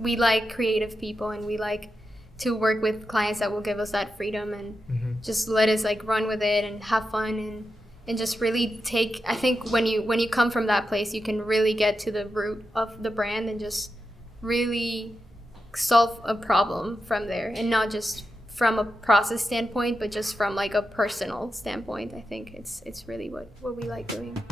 we like creative people, and we like to work with clients that will give us that freedom and just let us like run with it and have fun and just really take. I think when you come from that place, you can really get to the root of the brand and just really solve a problem from there, and not just from a process standpoint, but just from like a personal standpoint. I think it's really what we like doing.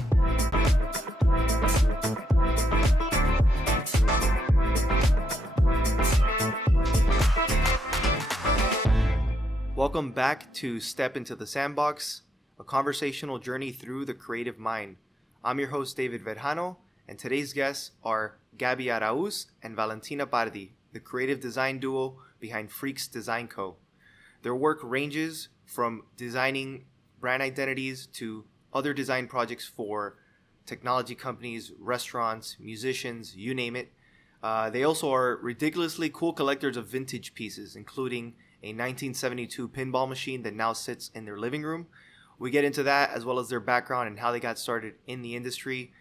Welcome back to Step Into The Sandbox, a conversational journey through the creative mind. I'm your host, David Verjano, and today's guests are Gaby Arauz and Valentina Pardi, the creative design duo behind Freaks Design Co. Their work ranges from designing brand identities to other design projects for technology companies, restaurants, musicians, you name it. They also are ridiculously cool collectors of vintage pieces, including a 1972 pinball machine that now sits in their living room. We get into that as well as their background and how they got started in the industry.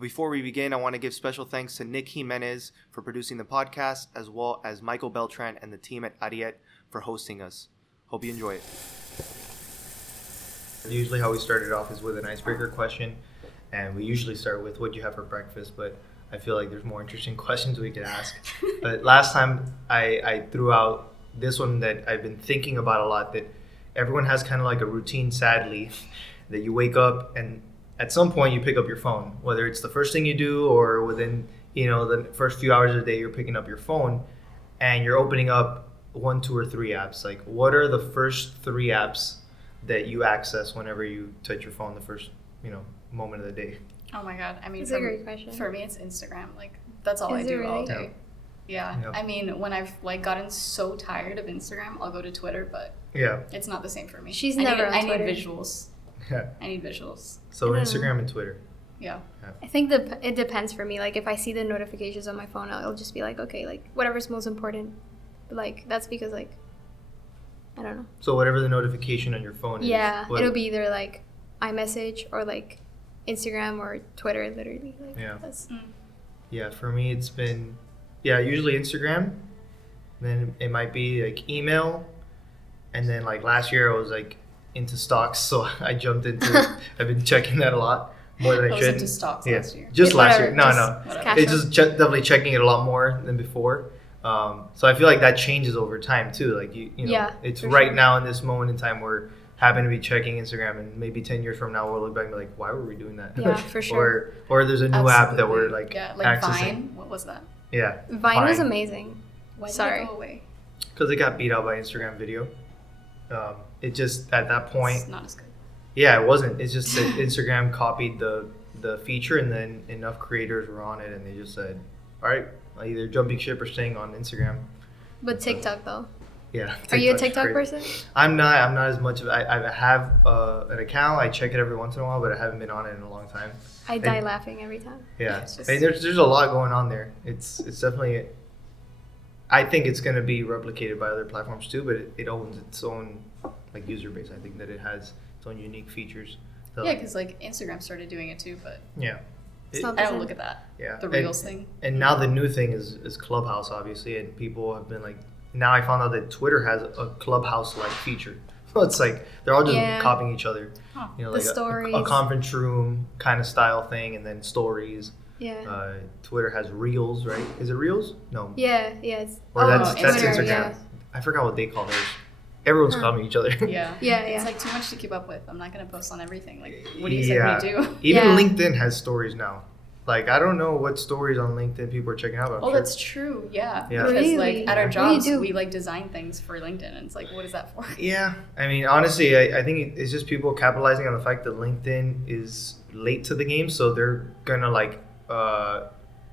Before we begin, I want to give special thanks to Nick Jimenez for producing the podcast, as well as Michael Beltran and the team at Ariete for hosting us. Hope you enjoy it. Usually how we started off is with an icebreaker question, and we usually start with what you have for breakfast, but I feel like there's more interesting questions we could ask. But last time I threw out this one that I've been thinking about a lot, that everyone has kind of like a routine, sadly, that you wake up and at some point you pick up your phone, whether it's the first thing you do or within, the first few hours of the day you're picking up your phone and you're opening up 1, 2, or 3 apps. Like, what are the first 3 apps that you access whenever you touch your phone the first, moment of the day? Oh my God. I mean, That's a great question. For me, it's Instagram. Like, that's all I do all day. Yeah. Yep. I mean, when I've gotten so tired of Instagram, I'll go to Twitter, but it's not the same for me. She's never on Twitter. I need visuals. Yeah. I need visuals. So Instagram and Twitter. Yeah. I think it depends for me. Like, if I see the notifications on my phone, I'll just be like, okay, like, whatever's most important. But, like, that's because, like, I don't know. So whatever the notification on your phone is. Yeah, it'll be either, like, iMessage or, like, Instagram or Twitter, literally. Like, Yeah, for me, it's been, usually Instagram. Then it might be, like, email. And then, like, last year I was, like, into stocks, so I jumped into it. I've been checking that a lot more than I should. Into stocks last year. Just last year. No. Whatever. It's just definitely checking it a lot more than before. So I feel like that changes over time too. Like it's right now in this moment in time we're happen to be checking Instagram, and maybe 10 years from now we'll look back and be like, why were we doing that? Yeah, for sure. or there's a new app that we're like like accessing. Vine. What was that? Yeah, Vine was amazing. Why did it go away? Because it got beat out by Instagram video. It just at that point. It's not as good. Yeah, it wasn't. It's just that Instagram copied the feature, and then enough creators were on it, and they just said, all right, either jumping ship or staying on Instagram. But TikTok though. Yeah. Are you a TikTok person? I'm not as much of. I have an account. I check it every once in a while, but I haven't been on it in a long time. I die laughing every time. Yeah, there's a lot going on there. It's definitely. I think it's going to be replicated by other platforms too, but it owns its own like user base. I think that it has its own unique features. So, because like Instagram started doing it too, but I don't look at that. Yeah, the Reels thing. And now the new thing is Clubhouse, obviously, and people have been like. Now I found out that Twitter has a Clubhouse-like feature. So it's like they're all just copying each other. Huh. Like stories. A conference room kind of style thing, and then stories. Yeah. Twitter has Reels, right? Is it Reels? No. Yeah. It's, that's Twitter, Instagram. Yeah. I forgot what they call theirs. Everyone's copying each other. Yeah. It's like too much to keep up with. I'm not gonna post on everything. Like, what do you say we do? Even LinkedIn has stories now. Like, I don't know what stories on LinkedIn people are checking out. But that's true. Yeah. Yeah. Because really? like at our jobs, we like design things for LinkedIn, and it's like, what is that for? Yeah. I mean, honestly, I think it's just people capitalizing on the fact that LinkedIn is late to the game, so they're gonna like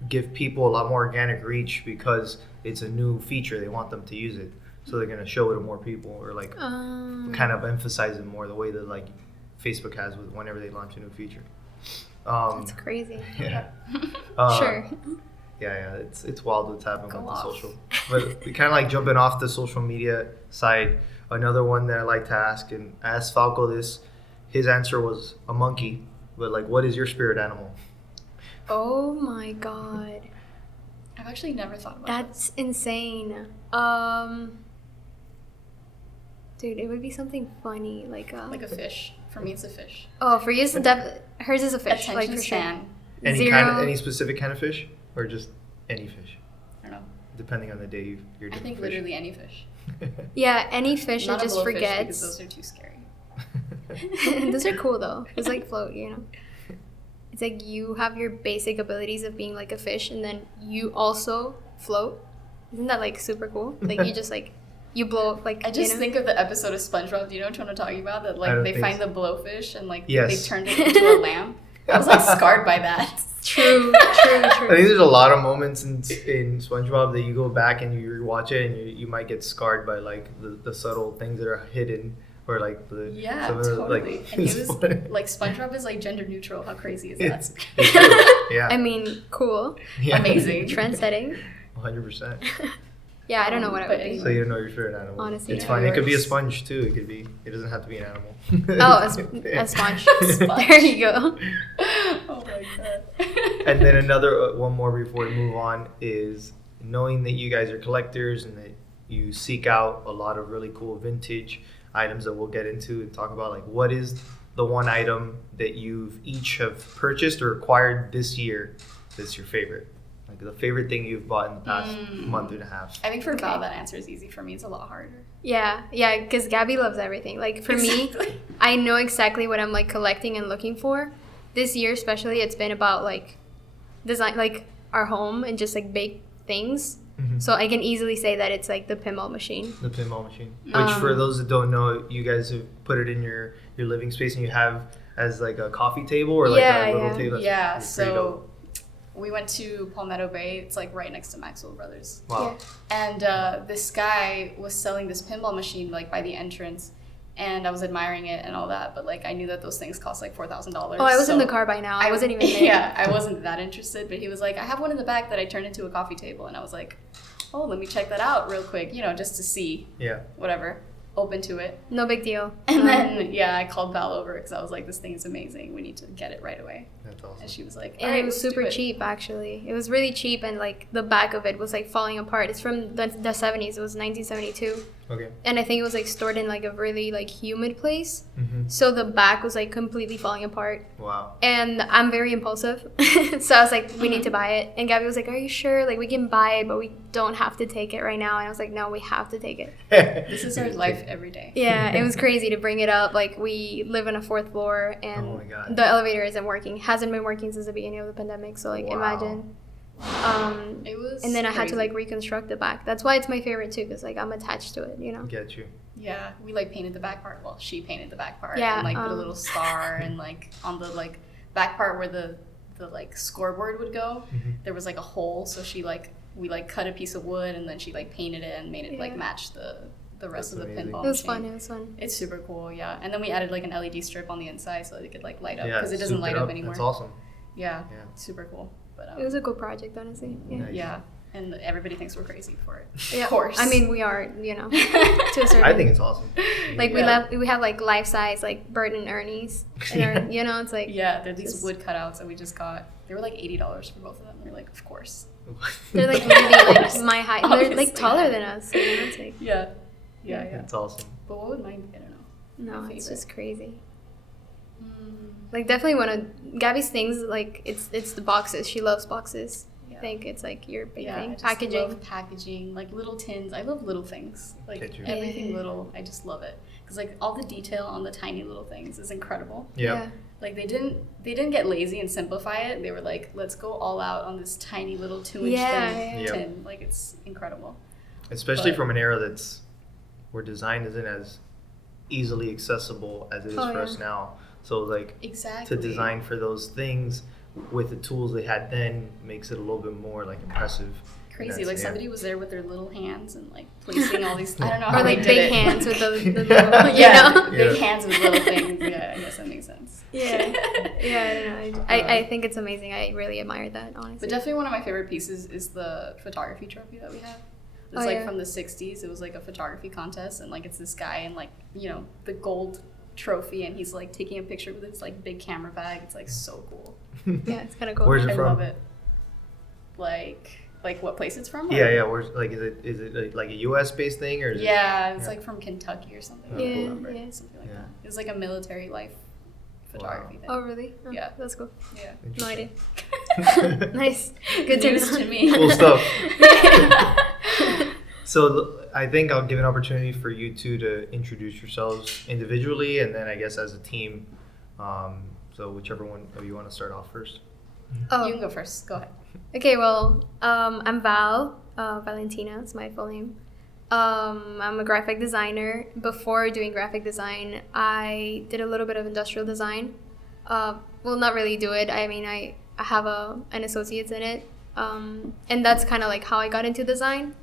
give people a lot more organic reach because it's a new feature. They want them to use it, so they're gonna show it to more people or like kind of emphasize it more the way that like Facebook has with whenever they launch a new feature. That's crazy. Yeah. Sure. Yeah, it's wild what's happening with the social. But kind of like jumping off the social media side, another one that I like to ask, and I asked Falco this, his answer was a monkey. But like, what is your spirit animal? Oh my God. I've actually never thought about That's insane. Dude, it would be something funny, like a fish. For me, it's a fish. Oh, for you, it's hers is a fish. Attention like for span. Sure. Any specific kind of fish, or just any fish? I don't know. Depending on the day, you're doing. I think fish. literally any fish. Yeah, any fish Not that just a blowfish, forgets. because those are too scary. Those are cool though. It's like float, you know. It's like you have your basic abilities of being like a fish, and then you also float. Isn't that like super cool? Like you just like you blow up like. I just think of the episode of SpongeBob. Do you know what I'm talking about? That like they find the blowfish and like they turned it into a lamp. I was like scarred by that. True. I think there's a lot of moments in SpongeBob that you go back and you rewatch it and you might get scarred by like the subtle things that are hidden. Or like the totally. And he was like SpongeBob is like gender neutral. How crazy is that? Yeah. I mean, cool. Yeah. Amazing. Trend setting. 100%. Yeah, I don't know what it would be. So you don't know your favorite animal. Honestly, it's fine. It could be a sponge too. It doesn't have to be an animal. Oh, a sponge. There you go. Oh my god. And then one more before we move on is knowing that you guys are collectors and that you seek out a lot of really cool vintage items that we'll get into and talk about, like what is the one item that you've each have purchased or acquired this year that's your favorite, like the favorite thing you've bought in the past month and a half? I think for Val that answer is easy. For me it's a lot harder. Yeah, because Gaby loves everything. Like for me, I know exactly what I'm like collecting and looking for. This year especially, it's been about like design, like our home and just like big things. Mm-hmm. So I can easily say that it's like the pinball machine. The pinball machine. Which for those that don't know, you guys have put it in your living space and you have as like a coffee table or like a little table. Yeah, so we went to Palmetto Bay. It's like right next to Maxwell Brothers. Wow. Yeah. And this guy was selling this pinball machine like by the entrance. And I was admiring it and all that, but like I knew that those things cost like $4,000. Oh, I was in the car by now. I wasn't even there. Yeah, I wasn't that interested, but he was like, I have one in the back that I turned into a coffee table, and I was like, oh, let me check that out real quick, just to see. Yeah. Whatever. Open to it. No big deal. And then I called Val over because I was like, this thing is amazing. We need to get it right away. That's awesome. And she was like, and it was super cheap actually. It was really cheap, and like the back of it was like falling apart. It's from the 70s. It was 1972. Okay. And I think it was like stored in like a really like humid place. Mm-hmm. So the back was like completely falling apart. Wow. And I'm very impulsive. So I was like, we need to buy it. And Gaby was like, are you sure? Like we can buy it, but we don't have to take it right now. And I was like, no, we have to take it. This is our life every day. Yeah, it was crazy to bring it up. Like we live on a 4th floor and the elevator isn't working. Hasn't been working since the beginning of the pandemic. So like imagine. It was and then crazy. I had to like reconstruct the back. That's why it's my favorite too, because like I'm attached to it, Get you. Yeah, we like painted the back part. Well, she painted the back part. Yeah, and like put a little star and like on the like back part where the like scoreboard would go, there was like a hole. So we cut a piece of wood and then she like painted it and made it like match the rest of the pinball. It was machine. fun. It was fun. It's super cool. Yeah, and then we added like an LED strip on the inside so that it could like light up because it doesn't light up anymore. That's awesome. Yeah, super cool. But it was a cool project, honestly. Yeah. Nice. Yeah, and everybody thinks we're crazy for it. Yeah. Of course. I mean, we are, to a certain. I think it's awesome. Like we have like life size like Bert and Ernie's, and it's like they're these wood cutouts that we just got. They were like $80 for both of them. We're like, of course. They're like maybe like my height. They're like taller than us. So it's like yeah. That's awesome. But what would mine be? I don't know. No, it's just crazy. Like definitely one of Gaby's things, like it's the boxes. She loves boxes. I think it's like your big thing. Packaging. I love packaging, like little tins. I love little things. Like everything little. I just love it. Because like all the detail on the tiny little things is incredible. Yeah. Like they didn't get lazy and simplify it. They were like, let's go all out on this tiny little 2-inch tin. Like it's incredible. Especially from an era where design isn't as easily accessible as it is for us now. So like to design for those things with the tools they had then makes it a little bit more like impressive. Crazy, like somebody was there with their little hands and like placing all these. I don't know how or like they did big hands with the little, big hands with little things. Yeah, I guess that makes sense. Yeah, I don't know. I think it's amazing. I really admire that, honestly. But definitely one of my favorite pieces is the photography trophy that we have. It's from the 60s. It was like a photography contest, and like it's this guy in like the gold trophy, and he's like taking a picture with his like big camera bag. It's like so cool. Yeah, it's kind of cool. Where's it from? I love it. Like like what place it's from? Or? Yeah. Where's like is it like a U.S. based thing or? Is it's like from Kentucky or something. Oh, Yeah, cool. yeah. Something like that. It was like a military life photography thing. Oh, really? Oh, Yeah. That's cool. Yeah. No idea. Nice. Good to News know. to me. Cool stuff. So I think I'll give an opportunity for you two to introduce yourselves individually, and then I guess as a team. So whichever one of you want to start off first. Oh. You can go first. Go ahead. Okay, well, I'm Val. Valentina is my full name. I'm a graphic designer. Before doing graphic design, I did a little bit of industrial design. Well, not really do it. I mean, I have an associate's in it. And that's kind of like how I got into design.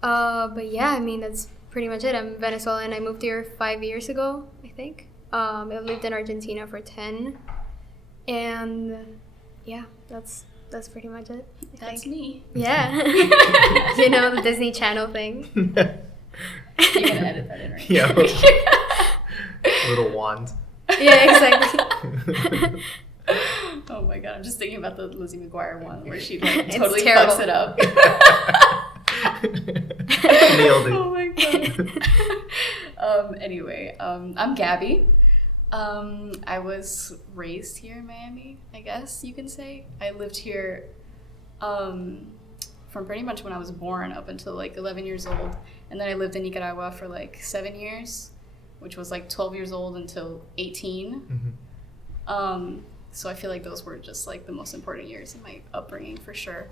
But yeah, I mean, that's pretty much it. I'm Venezuelan. I moved here 5 years ago, I think. I lived in Argentina for 10. And yeah, that's pretty much it. I That's think. me. Yeah. You know, the Disney Channel thing. You're gonna edit that in, right? Yeah. Little wand. Yeah, exactly. Oh my god, I'm just thinking about the Lizzie McGuire one where she like It's totally terrible. fucks it up. Nailed it. Oh my god. Anyway, I'm Gaby. I was raised here in Miami, I guess you can say. I lived here from pretty much when I was born up until like 11 years old. And then I lived in Nicaragua for like 7 years, which was like 12 years old until 18. Mm-hmm. So I feel like those were just like the most important years in my upbringing for sure.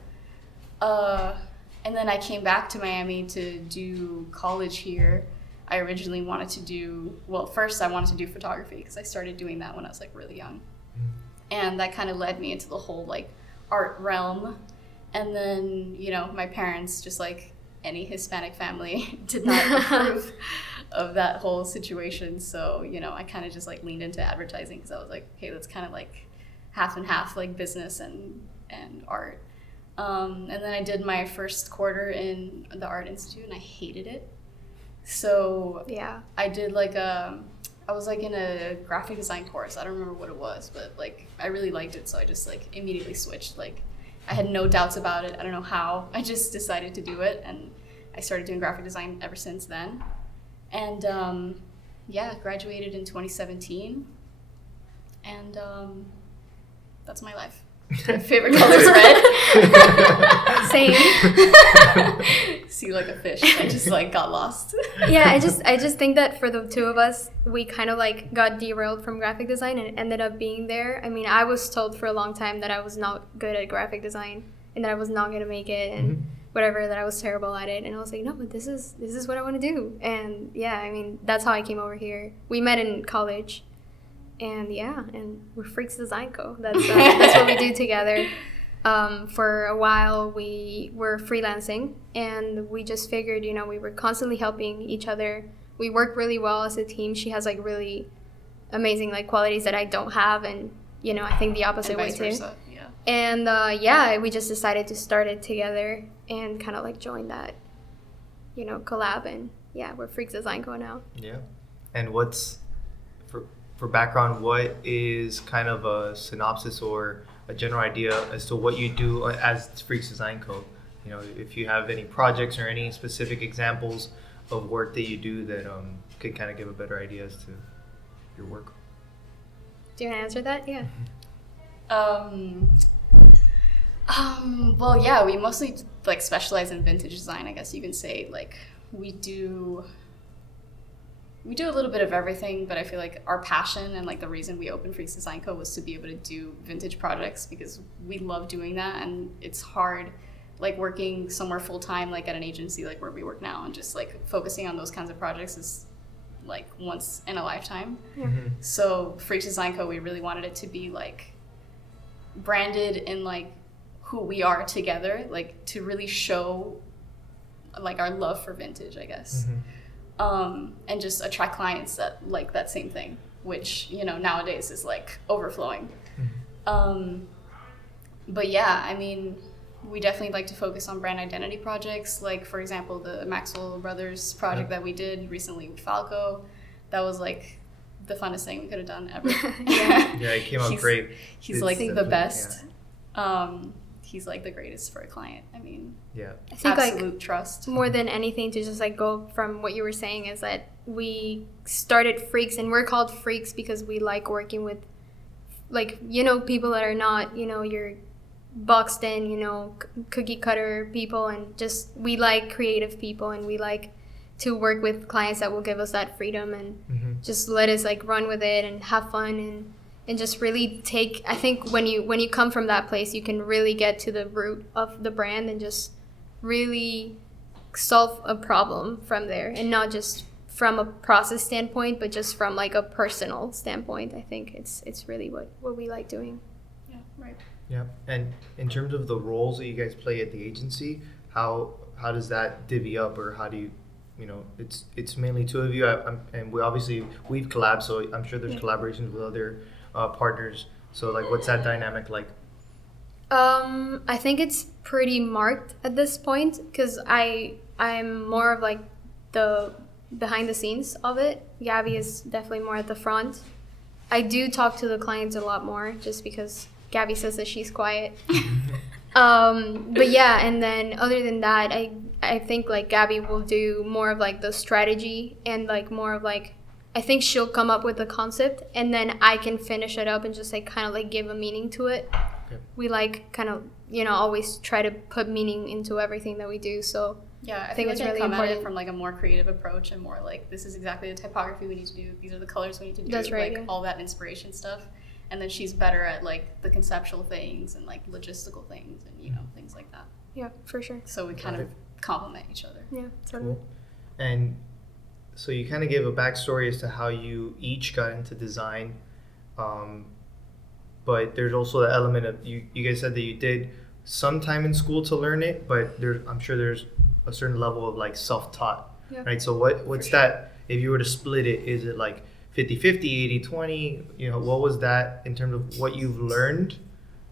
And then I came back to Miami to do college here. I originally wanted to do, well, first I wanted to do photography because I started doing that when I was like really young. And that kind of led me into the whole like art realm. And then, you know, my parents, just like any Hispanic family, did not approve of that whole situation. So, you know, I kind of just like leaned into advertising because I was like, okay, that's kind of like half and half, like business and art. And then I did my first quarter in the Art Institute and I hated it. So Yeah. I did like I was like in a graphic design course. I don't remember what it was, but like I really liked it. So I just like immediately switched. Like I had no doubts about it. I don't know how. I just decided to do it. And I started doing graphic design ever since then. And yeah, graduated in 2017. And that's my life. My favorite color is red. Same. See like a fish. I just like got lost. Yeah, I just think that for the two of us, we kind of like got derailed from graphic design and ended up being there. I mean, I was told for a long time that I was not good at graphic design and that I was not gonna make it and whatever, that I was terrible at it. And I was like, no, but this is what I want to do. And yeah, I mean, that's how I came over here. We met in college. And yeah, and we're Freaks Design Co. That's what we do together. For a while, we were freelancing, and we just figured, you know, we were constantly helping each other. We work really well as a team. She has like really amazing like qualities that I don't have, and you know, I think the opposite way too. Versa, yeah. And yeah, we just decided to start it together and kind of like join that, you know, collab. And yeah, we're Freaks Design Co. now. Yeah. And what's for background, what is kind of a synopsis or a general idea as to what you do as Freaks Design Co? You know, if you have any projects or any specific examples of work that you do that could kind of give a better idea as to your work. Do you want to answer that? Yeah. Well, yeah, we mostly like specialize in vintage design, I guess you can say. Like we do a little bit of everything, but I feel like our passion and like the reason we opened Freaks Design Co. was to be able to do vintage projects because we love doing that, and it's hard like working somewhere full time like at an agency like where we work now, and just like focusing on those kinds of projects is like once in a lifetime. So Freaks Design Co., we really wanted it to be like branded in like who we are together, like to really show like our love for vintage, I guess. And just attract clients that like that same thing, which, you know, nowadays is like overflowing. But yeah, I mean, we definitely like to focus on brand identity projects. Like, for example, the Maxwell Brothers project that we did recently with Falco. That was like the funnest thing we could have done ever. Yeah, it came out great. He's like the best. he's like the greatest for a client. I mean, Yeah. I think absolute trust. more than anything, to just like go from what you were saying, is that we started Freaks, and we're called Freaks because we like working with, like, people that are not, your boxed in, cookie cutter people, and just we like creative people, and we like to work with clients that will give us that freedom and just let us like run with it and have fun and just really take. I think when you come from that place, you can really get to the root of the brand and just really solve a problem from there, and not just from a process standpoint, but just from like a personal standpoint. I think it's really what we like doing. Yeah, right. Yeah. And in terms of the roles that you guys play at the agency, how does that divvy up, or how do you, it's mainly two of you, and we've collabed, so I'm sure there's collaborations with other partners. So like, what's that dynamic like? I think it's pretty marked at this point, because I'm more of like the behind the scenes of it. Gaby is definitely more at the front. I do talk to the clients a lot more, just because Gaby says that she's quiet. But yeah, and then other than that, I think like Gaby will do more of like the strategy, and like more of like, I think she'll come up with the concept, and then I can finish it up and just like kind of like give a meaning to it. Okay. We like kind of, always try to put meaning into everything that we do. So yeah, I think like it's I really come at important it from like a more creative approach, and more like, this is exactly the typography we need to do. These are the colors we need to do. That's right, Like yeah. all that inspiration stuff. And then she's better at like the conceptual things and like logistical things and things like that. yeah, for sure. So we kind of complement each other. Yeah, totally. Cool. And so you kind of gave a backstory as to how you each got into design, but there's also the element of you guys said that you did some time in school to learn it, but I'm sure there's a certain level of like self-taught, Yeah. right? So what's that, if you were to split it, is it like 50-50, 80-20? What was that in terms of what you've learned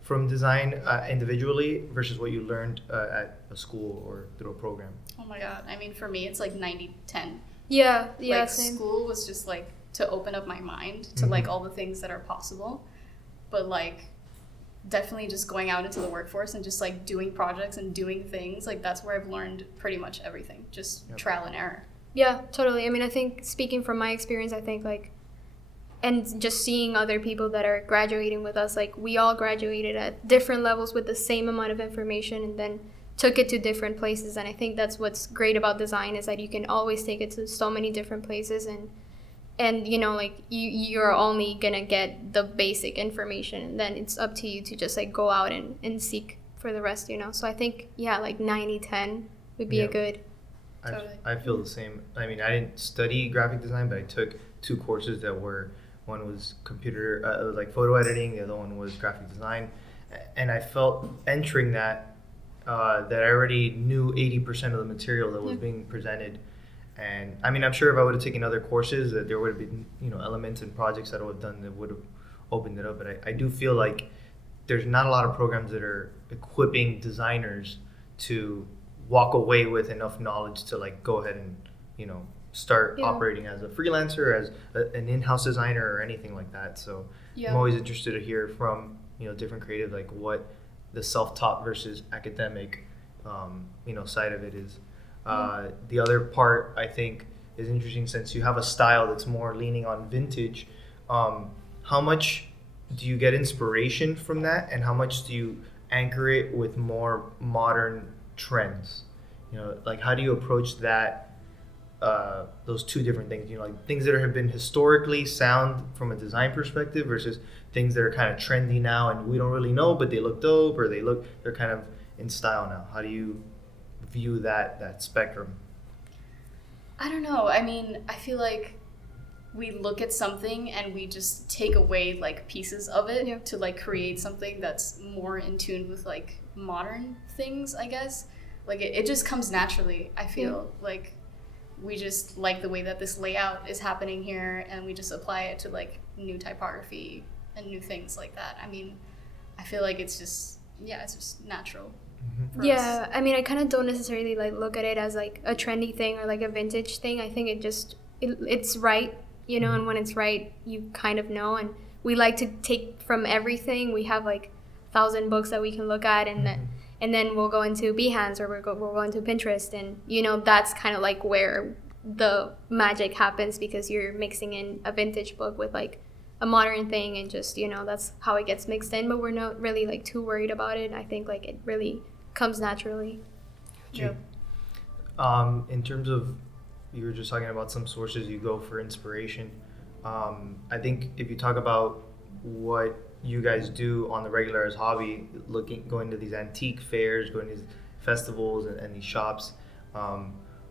from design individually versus what you learned at a school or through a program? Oh my god. I mean, for me, it's like 90-10. Yeah, Like same. school was just like to open up my mind to like all the things that are possible. But like definitely just going out into the workforce and just like doing projects and doing things, like that's where I've learned pretty much everything. Just trial and error. Yeah, totally. I mean, I think speaking from my experience, I think like, and just seeing other people that are graduating with us, like we all graduated at different levels with the same amount of information, and then took it to different places. And I think that's what's great about design, is that you can always take it to so many different places, and like you're only gonna get the basic information, and then it's up to you to just like go out and seek for the rest. So I think like 90-10 would be a good. Totally. I feel the same. I mean, I didn't study graphic design, but I took 2 courses that were, one was computer, like photo editing, the other one was graphic design. And I felt entering that I already knew 80% of the material that was being presented. And I mean, I'm sure if I would have taken other courses, that there would have been, elements and projects that I would have done that would have opened it up. But I do feel like there's not a lot of programs that are equipping designers to walk away with enough knowledge to like go ahead and start operating as a freelancer, as an in-house designer, or anything like that. So I'm always interested to hear from different creative, like what the self-taught versus academic side of it is. The other part I think is interesting, since you have a style that's more leaning on vintage. How much do you get inspiration from that, and how much do you anchor it with more modern trends? Like how do you approach that, those two different things, like things that have been historically sound from a design perspective versus things that are kind of trendy now and we don't really know, but they look dope, or they're kind of in style now? How do you view that spectrum? I don't know. I mean, I feel like we look at something and we just take away like pieces of it to like create something that's more in tune with like modern things, I guess. Like it just comes naturally. I feel like we just like the way that this layout is happening here, and we just apply it to like new typography and new things like that. I mean, I feel like it's just natural. For us. I mean, I kind of don't necessarily like look at it as like a trendy thing or like a vintage thing. I think it's right, and when it's right, you kind of know. And we like to take from everything. We have like 1,000 books that we can look at, and that and then we'll go into Behance or we'll go into Pinterest, and that's kind of like where the magic happens, because you're mixing in a vintage book with like a modern thing, and just that's how it gets mixed in. But we're not really like too worried about it. I think like it really comes naturally. Yeah. In terms of, you were just talking about some sources you go for inspiration. I think if you talk about what you guys do on the regular as hobby, going to these antique fairs, going to these festivals and these shops,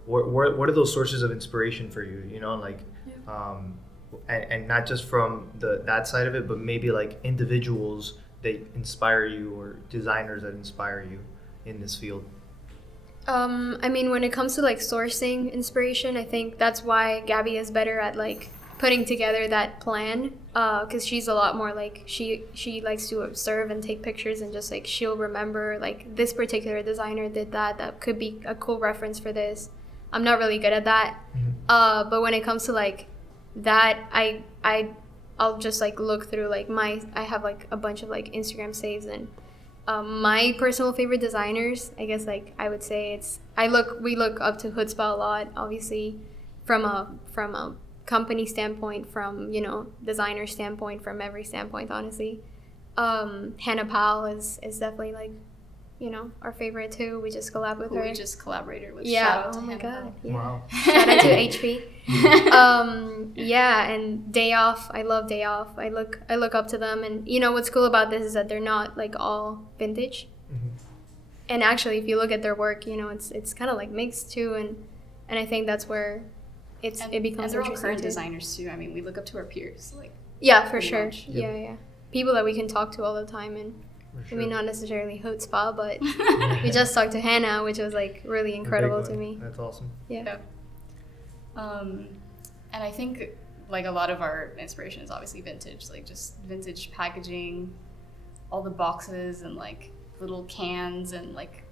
what are those sources of inspiration for you? And not just from that side of it, but maybe like individuals that inspire you or designers that inspire you in this field. I mean, when it comes to like sourcing inspiration, I think that's why Gaby is better at like putting together that plan, because she's a lot more like she likes to observe and take pictures, and just like she'll remember like this particular designer did that could be a cool reference for this. I'm not really good at that. Mm-hmm. But when it comes to like that, I'll just like look through like I have like a bunch of like Instagram saves, and my personal favorite designers, I guess like I would say we look up to Chutzpah a lot, obviously from a company standpoint, from designer standpoint, from every standpoint, honestly. Hannah Powell is definitely like our favorite too. We just collab with her. We just collaborated with. Yeah. Shout out to oh my Hannah god. Powell. Yeah. Wow. Shout out to HP. Yeah, and Day Off. I love Day Off. I look up to them, and what's cool about this is that they're not like all vintage. Mm-hmm. And actually, if you look at their work, it's kind of like mixed too, and I think that's where it becomes they're interesting. all current too. designers too. I mean, we look up to our peers, like. Yeah, for sure. Much. Yep. Yeah. People that we can talk to all the time, and Sure. I mean, not necessarily Chutzpah, but we just talked to Hannah, which was like really incredible to me. That's awesome. Yeah. And I think like a lot of our inspiration is obviously vintage, like just vintage packaging, all the boxes and like little cans and like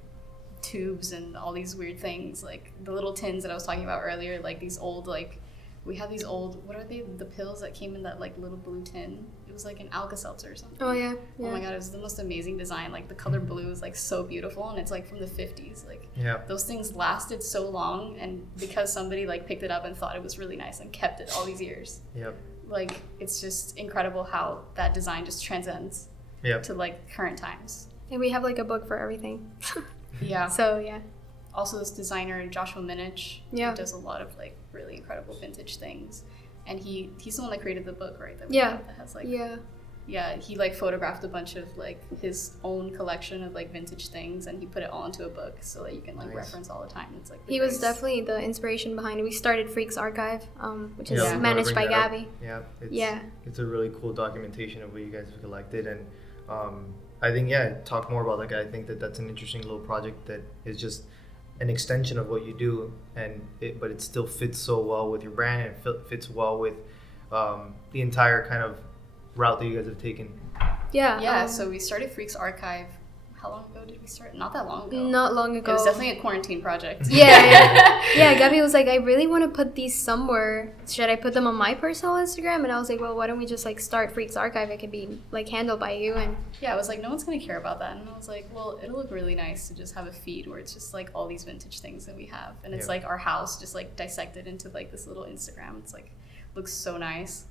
tubes and all these weird things, like the little tins that I was talking about earlier, like these old, like we have these old, what are they, the pills that came in that like little blue tin? It was like an Alka-Seltzer or something. Oh yeah. Oh my god, it was the most amazing design. Like the color blue is like so beautiful, and it's like from the 50s. Like those things lasted so long, and because somebody like picked it up and thought it was really nice and kept it all these years. Yep. Like it's just incredible how that design just transcends to like current times. And we have like a book for everything. Yeah. So yeah. Also, this designer Joshua Minich, who does a lot of like really incredible vintage things, and he's the one that created the book, right? That we have, that has like he like photographed a bunch of like his own collection of like vintage things, and he put it all into a book so that you can like reference all the time. It's like he was definitely the inspiration behind it. We started Freaks Archive, which is managed by Gaby. It's a really cool documentation of what you guys have collected, and I think talk more about like I think that's an interesting little project that is just an extension of what you do, but it still fits so well with your brand, and it fits well with the entire kind of route that you guys have taken. So we started Freaks Archive. How long ago did we start? Not that long ago. Not long ago. It was definitely a quarantine project. Yeah, Gaby was like, I really want to put these somewhere. Should I put them on my personal Instagram? And I was like, well, why don't we just like start Freaks Archive? It could be like handled by you. And I was like, no one's gonna care about that. And I was like, well, it'll look really nice to just have a feed where it's just like all these vintage things that we have, and it's like our house just like dissected into like this little Instagram. It's like looks so nice.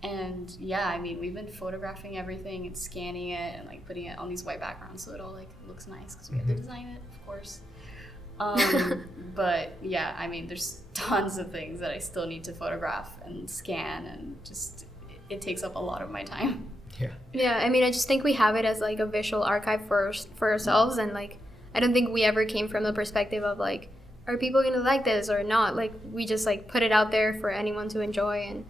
And I mean, we've been photographing everything and scanning it and like putting it on these white backgrounds so it all like looks nice, because we have to design it, of course. But I mean, there's tons of things that I still need to photograph and scan, and just it takes up a lot of my time. I mean, I just think we have it as like a visual archive for ourselves, and like I don't think we ever came from the perspective of like, are people gonna like this or not? Like we just like put it out there for anyone to enjoy, and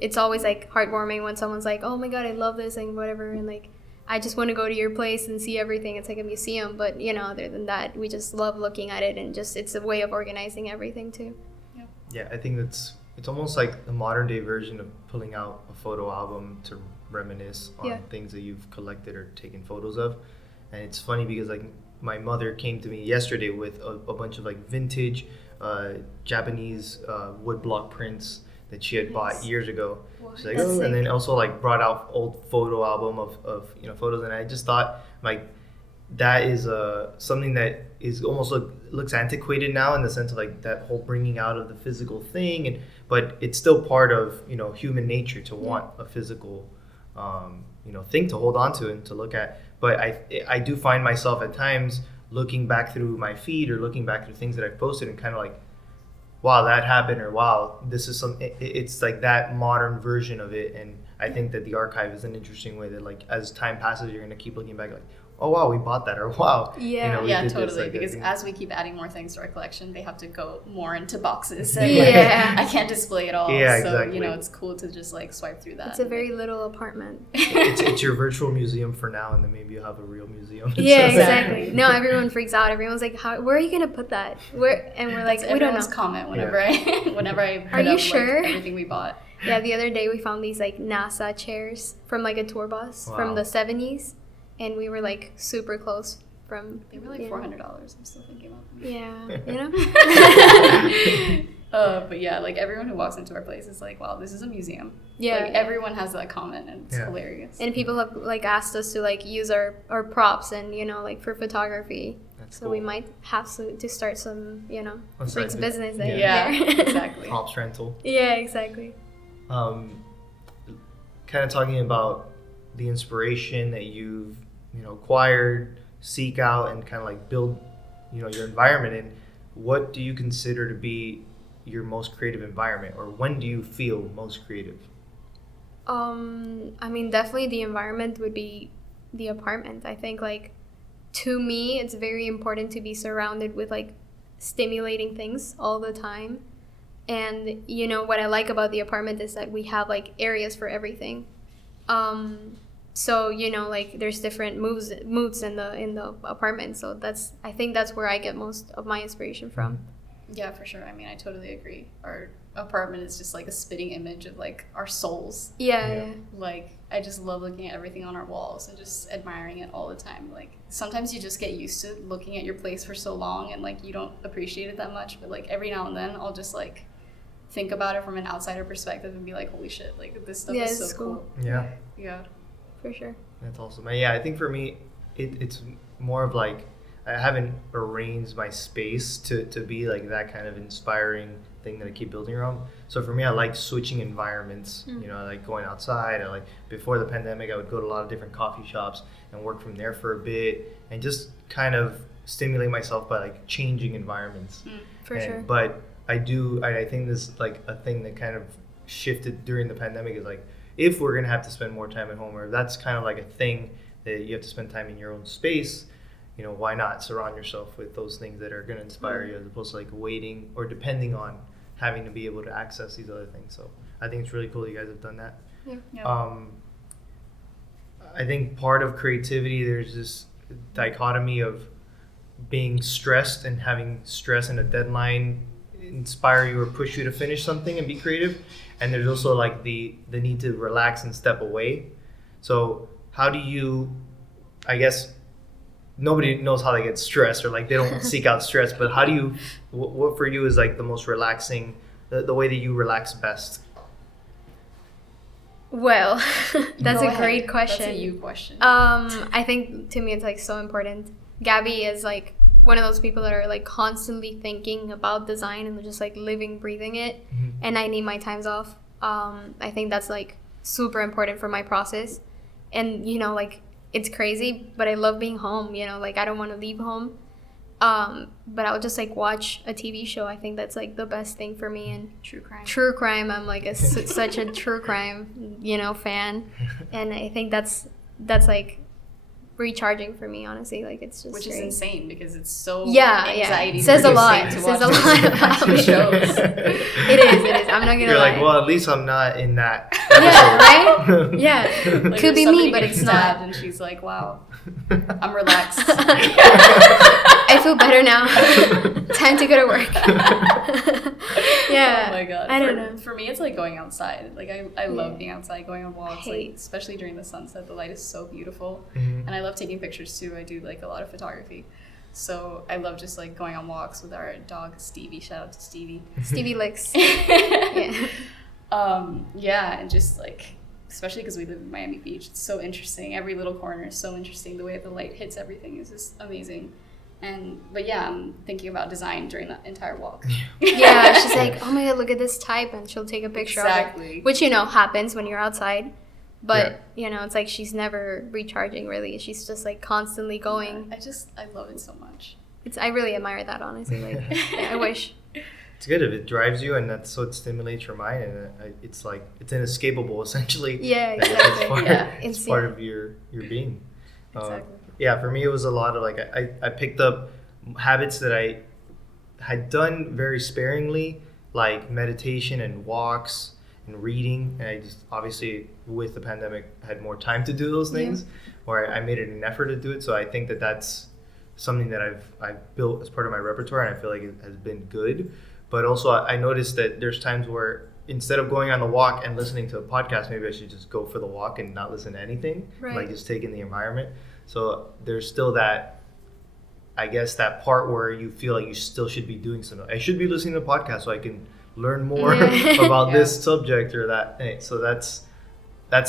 it's always like heartwarming when someone's like, oh my god, I love this and whatever, and like I just want to go to your place and see everything. It's like a museum, but other than that, we just love looking at it, and just it's a way of organizing everything too. I think it's almost like the modern day version of pulling out a photo album to reminisce on things that you've collected or taken photos of. And it's funny because like my mother came to me yesterday with a bunch of like vintage Japanese woodblock prints that she had bought years ago. She's like, and then also like brought out old photo album of photos, and I just thought like that is something that is almost looks antiquated now in the sense of like that whole bringing out of the physical thing, but it's still part of human nature to want a physical thing to hold on to and to look at. But I do find myself at times looking back through my feed or looking back through things that I've posted and kind of like, wow, that happened, or wow, this is it's like that modern version of it. And I think that the archive is an interesting way that like as time passes, you're going to keep looking back like, oh wow, we bought that, or wow, yeah, totally. Because as we keep adding more things to our collection, they have to go more into boxes. And I can't display it all. Yeah, so exactly. it's cool to just like swipe through that. It's a very little apartment. It's your virtual museum for now, and then maybe you'll have a real museum. Yeah, exactly. No, everyone freaks out. Everyone's like, where are you gonna put that? Where? And we're like, we don't know. Comment whenever I put are you up, sure? Like, everything we bought. Yeah, the other day we found these like NASA chairs from like a tour bus from the 70s. And we were like super close from. They were like $400. I'm still thinking about them. Yeah, But yeah, like everyone who walks into our place is like, wow, this is a museum. Yeah. Like everyone has that comment, and it's hilarious. And people have like asked us to like use our props and like for photography. That's so cool. we might have to start some freaks business. Yeah, exactly. Props rental. Yeah, exactly. Kind of talking about the inspiration that you've acquired, seek out, and kind of like build your environment in. What do you consider to be your most creative environment, or when do you feel most creative? I mean, definitely the environment would be the apartment. I think like to me it's very important to be surrounded with like stimulating things all the time. And what I like about the apartment is that we have like areas for everything. So like there's different moods in the apartment. So I think that's where I get most of my inspiration from. Yeah, for sure. I mean, I totally agree. Our apartment is just like a spitting image of like our souls. Yeah. Like I just love looking at everything on our walls and just admiring it all the time. Like sometimes you just get used to looking at your place for so long and like you don't appreciate it that much. But like every now and then I'll just like think about it from an outsider perspective and be like, holy shit, like this stuff is so cool. Yeah. For sure. That's awesome. Yeah, I think for me, it's more of like I haven't arranged my space to be like that kind of inspiring thing that I keep building around. So for me, I like switching environments. I like going outside. I like before the pandemic, I would go to a lot of different coffee shops and work from there for a bit and just kind of stimulate myself by like changing environments. For sure. But I think this like a thing that kind of shifted during the pandemic is like, if we're going to have to spend more time at home, or if that's kind of like a thing that you have to spend time in your own space, why not surround yourself with those things that are going to inspire you as opposed to like waiting or depending on having to be able to access these other things. So I think it's really cool that you guys have done that. Yeah. I think part of creativity, there's this dichotomy of being stressed and having stress and a deadline inspire you or push you to finish something and be creative. And there's also like the need to relax and step away. So how do you, I guess nobody knows how they get stressed or like they don't seek out stress, but how do you, what for you is like the most relaxing, the way that you relax best? Well, that's a great question. That's a you question. I think to me it's like so important. Gaby is like one of those people that are like constantly thinking about design and just like living, breathing it. And I need my times off. I think that's like super important for my process. And like it's crazy, but I love being home. Like I don't want to leave home. But I'll just like watch a TV show. I think that's like the best thing for me. And true crime, I'm like such a true crime fan. And I think that's like recharging for me, honestly. Like it's just which great. Is insane because it's so anxiety. Says a lot. Says a lot about the shows. It is. I'm not gonna You're lie. like, well, at least I'm not in that. Yeah, right. Yeah, like could be me, but it's stabbed, not. and she's like, wow, I'm relaxed. I feel better now. Time to go to work. Yeah. Oh my god. I don't know. For me, it's like going outside. Like I love being outside, going on walks. Like especially during the sunset, the light is so beautiful, and I love taking pictures too. I do like a lot of photography, so I love just like going on walks with our dog Stevie. Shout out to Stevie. Stevie Licks. Yeah. Yeah, and just like especially because we live in Miami Beach, it's so interesting. Every little corner is so interesting. The way the light hits everything is just amazing. But yeah, I'm thinking about design during that entire walk. Yeah, she's like, oh my god, look at this type, and she'll take a picture Exactly. of it, which happens when you're outside. But it's like she's never recharging really. She's just like constantly going. Yeah, I love it so much. I really admire that, honestly. Like, I wish. It's good if it drives you, and that's what stimulates your mind, and it's like it's inescapable essentially. Yeah, exactly. It's part of your being. Exactly. Yeah, for me it was a lot of like I picked up habits that I had done very sparingly, like meditation and walks and reading, and I just obviously with the pandemic had more time to do those things, or I made it an effort to do it. So I think that that's something that I've built as part of my repertoire, and I feel like it has been good. But also I noticed that there's times where instead of going on the walk and listening to a podcast, maybe I should just go for the walk and not listen to anything, like just take in the environment. So there's still that, I guess, that part where you feel like you still should be doing something. I should be listening to a podcast so I can learn more about this subject or that. So that's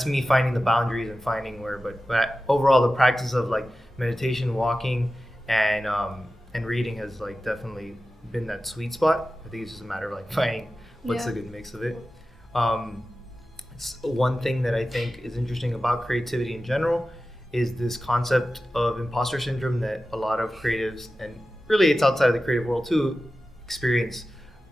me finding the boundaries and finding where. But overall, the practice of like meditation, walking, and reading has like definitely been that sweet spot. I think it's just a matter of like finding what's the good mix of it. One thing that I think is interesting about creativity in general is this concept of imposter syndrome that a lot of creatives, and really it's outside of the creative world too, experience.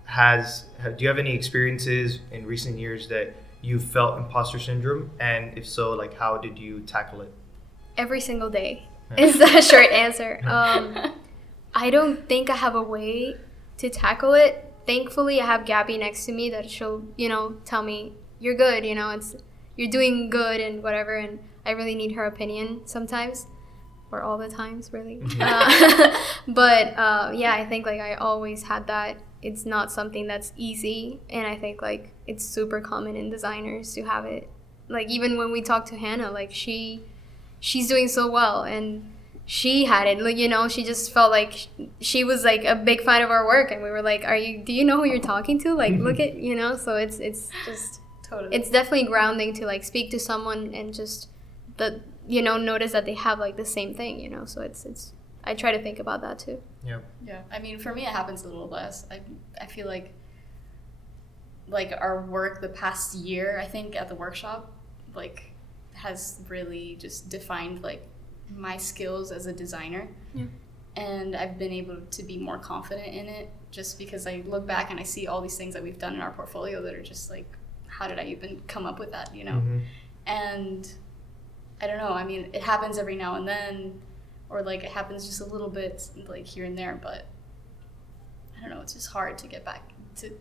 Do you have any experiences in recent years that you felt imposter syndrome? And if so, like how did you tackle it? Every single day is the short answer. I don't think I have a way to tackle it. Thankfully, I have Gaby next to me that she'll, tell me, you're good, you're doing good and whatever. And I really need her opinion sometimes, or all the times, really. But I think like I always had that. It's not something that's easy, and I think like it's super common in designers to have it. Like even when we talked to Hannah, like she's doing so well, and she had it. Like she just felt like she was like a big fan of our work, and we were like, do you know who you're talking to? Like look at So it's just totally. It's definitely grounding to like speak to someone and just notice that they have like the same thing, so it's I try to think about that too. Yeah, I mean for me it happens a little less. I feel like our work the past year, I think at the workshop, like has really just defined like my skills as a designer. And I've been able to be more confident in it just because I look back and I see all these things that we've done in our portfolio that are just like, how did I even come up with that, And I don't know, I mean, it happens every now and then, or like it happens just a little bit like here and there, but I don't know, it's just hard to get back, to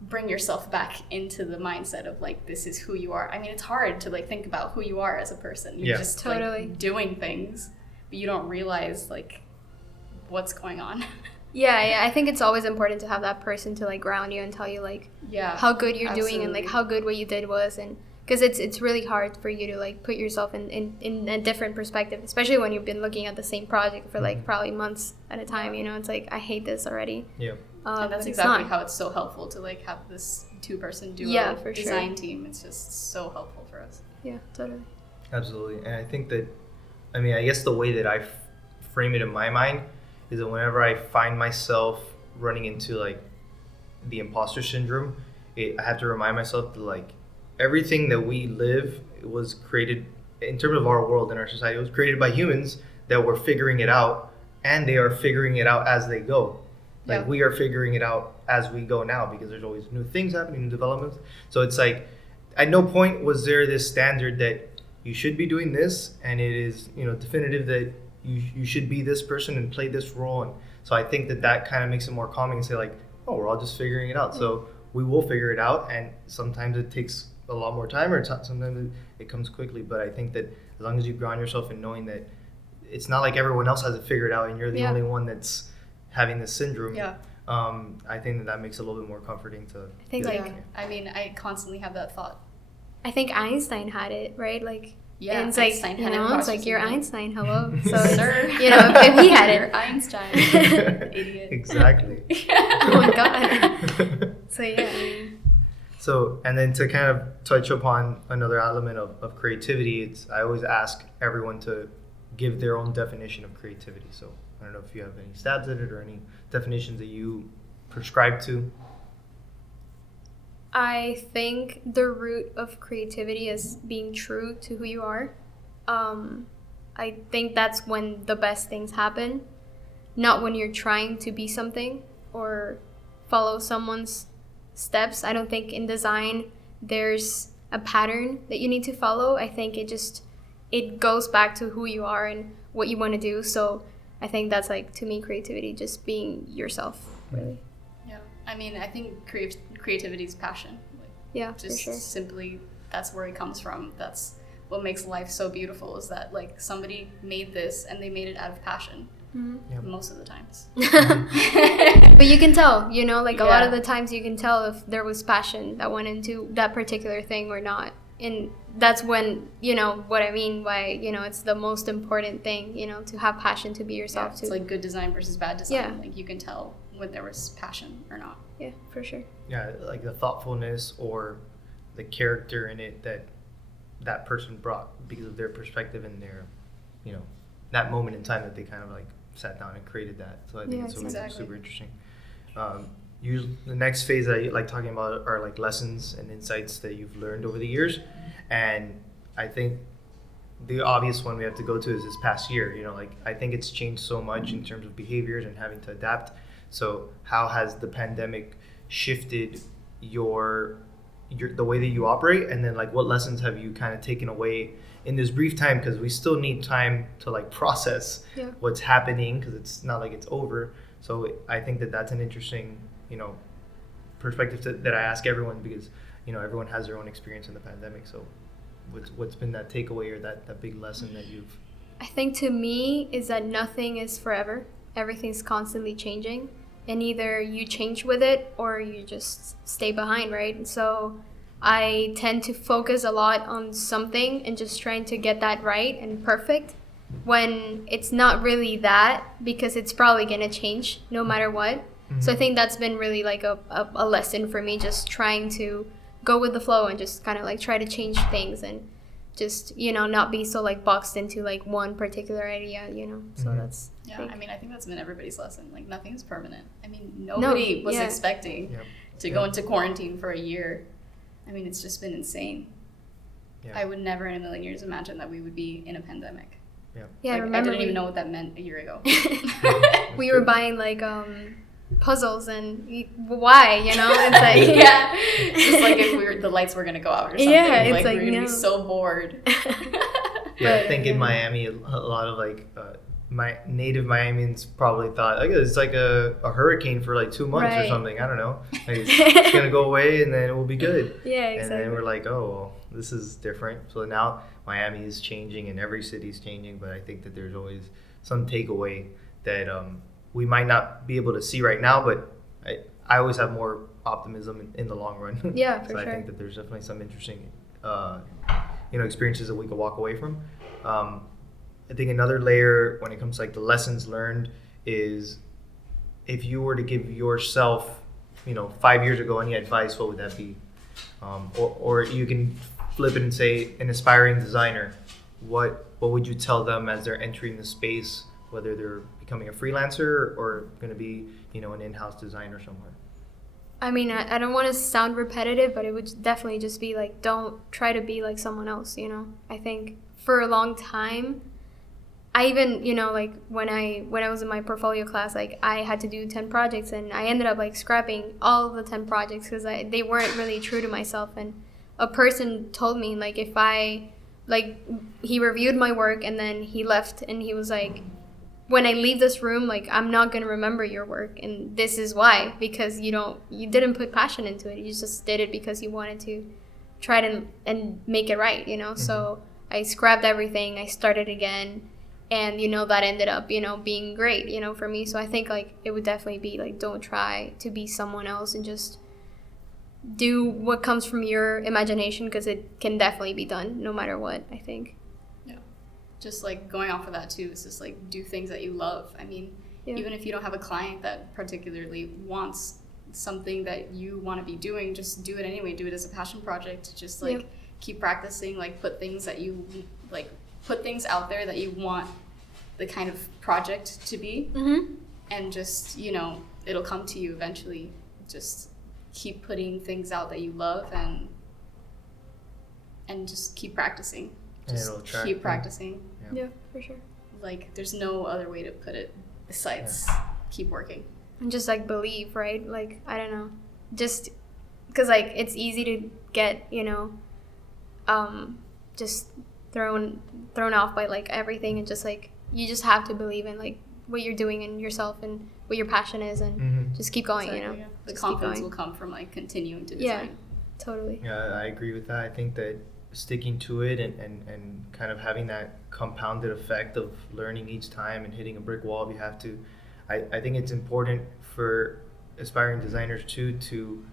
bring yourself back into the mindset of like, this is who you are. I mean, it's hard to like think about who you are as a person. You're just totally like doing things, but you don't realize like what's going on. Yeah, I think it's always important to have that person to like ground you and tell you like how good you're doing and like how good what you did was, and because it's really hard for you to like put yourself in a different perspective, especially when you've been looking at the same project for like probably months at a time. It's like, I hate this already. And that's exactly how it's so helpful to like have this 2-person duo design team. It's just so helpful for us. Yeah, totally. Absolutely. And I think that, I mean, I guess the way that I frame it in my mind is that whenever I find myself running into like the imposter syndrome, I have to remind myself that like everything that we live was created, in terms of our world and our society, it was created by humans that were figuring it out, and they are figuring it out as they go. Like we are figuring it out as we go now, because there's always new things happening, new developments. So it's like, at no point was there this standard that you should be doing this, and it is, definitive that you should be this person and play this role. And so I think that kind of makes it more calming and say like, oh, we're all just figuring it out. So we will figure it out, and sometimes it takes a lot more time, or sometimes it comes quickly. But I think that as long as you ground yourself in knowing that it's not like everyone else has it figured out and you're the only one that's having this syndrome, I think that makes it a little bit more comforting to I think I mean, I constently have that thought. I think Einstein had it, right? Like, and it's Einstein like, it's like, you're Einstein, hello. So Sir. If he had it. You're Einstein. Idiot. Exactly. Oh my god. So So, and then to kind of touch upon another element of creativity, I always ask everyone to give their own definition of creativity. So I don't know if you have any stabs at it or any definitions that you prescribe to. I think the root of creativity is being true to who you are. I think that's when the best things happen, not when you're trying to be something or follow someone's steps. I don't think in design there's a pattern that you need to follow. I think it goes back to who you are and what you want to do. So I think that's like, to me, creativity, just being yourself, really. Yeah, I mean, I think creativity is passion. Like, yeah, just for sure. Simply, that's where it comes from. That's what makes life so beautiful, is that like somebody made this and they made it out of passion. Mm-hmm. Yep. Most of the times. But you can tell, like a lot of the times you can tell if there was passion that went into that particular thing or not. And that's when, what I mean by, it's the most important thing, to have passion, to be yourself. It's like good design versus bad design. Yeah. Like you can tell when there was passion or not. Yeah, for sure. Yeah, like the thoughtfulness or the character in it that person brought because of their perspective and their, that moment in time that they kind of like sat down and created that. So I think it's super interesting. Usually the next phase I like talking about are like lessons and insights that you've learned over the years. And I think the obvious one we have to go to is this past year. I think it's changed so much in terms of behaviors and having to adapt. So how has the pandemic shifted the way that you operate, and then like what lessons have you kind of taken away in this brief time, because we still need time to like process what's happening, because it's not like it's over. So I think that's an interesting perspective that I ask everyone, because everyone has their own experience in the pandemic. So what's been that takeaway or that big lesson that you've... I think to me is that nothing is forever. Everything's constantly changing, and either you change with it or you just stay behind, right? So I tend to focus a lot on something and just trying to get that right and perfect, when it's not really that, because it's probably going to change no matter what. Mm-hmm. So I think that's been really like a lesson for me, just trying to go with the flow and just kind of like try to change things and just, not be so like boxed into like one particular idea, So that's... Yeah, I mean, I think that's been everybody's lesson. Like, nothing's permanent. I mean, nobody was expecting to go into quarantine for a year. I mean, it's just been insane. Yeah. I would never in a million years imagine that we would be in a pandemic. Yeah, like, I didn't even know what that meant a year ago. We were buying like puzzles, and why, It's like just like if the lights were gonna go out or something. Yeah, it's like we're gonna no. be so bored. I think in Miami, a lot of like my native Miamians probably thought it's like a hurricane for like 2 months or something. I don't know. Like, it's gonna go away and then it will be good. Yeah, exactly. And then we're like, oh, well, this is different. So now Miami is changing and every city is changing, but I think that there's always some takeaway that we might not be able to see right now, but I always have more optimism in the long run. Yeah, for sure. So I think that there's definitely some interesting experiences that we could walk away from. I think another layer when it comes to like the lessons learned is, if you were to give yourself, 5 years ago any advice, what would that be? Or you can flip it and say an aspiring designer, what would you tell them as they're entering the space, whether they're becoming a freelancer or going to be, an in-house designer somewhere? I mean, I don't want to sound repetitive, but it would definitely just be like, don't try to be like someone else, I think for a long time, I even, like when I was in my portfolio class, like I had to do 10 projects, and I ended up like scrapping all of the 10 projects because they weren't really true to myself. And a person told me, like, if I, like, he reviewed my work and then he left, and he was like, when I leave this room, like, I'm not going to remember your work. And this is why, because you didn't put passion into it. You just did it because you wanted to try to and make it right, Mm-hmm. So I scrapped everything. I started again. And, that ended up, being great, for me. So I think, like, it would definitely be, like, don't try to be someone else and just do what comes from your imagination, because it can definitely be done no matter what, I think. Yeah. Just, like, going off of that, too, is just, like, do things that you love. I mean, even if you don't have a client that particularly wants something that you want to be doing, just do it anyway. Do it as a passion project. Just like keep practicing, like put things out there that you want the kind of project to be, and just, you know, it'll come to you eventually. Just keep putting things out that you love, and just keep practicing. Just keep practicing. Yeah, for sure. Like, there's no other way to put it besides keep working. And just, like, believe, right? Like, I don't know. Just because, like, it's easy to get, you know, just thrown off by, like, everything. And just, like, you just have to believe in, like, what you're doing and yourself and what your passion is. And just keep going, you know. Yeah. The confidence will come from, like, continuing to design. Yeah, totally. Yeah, I agree with that. I think that sticking to it and kind of having that compounded effect of learning each time and hitting a brick wall if you have to. I think it's important for aspiring designers too to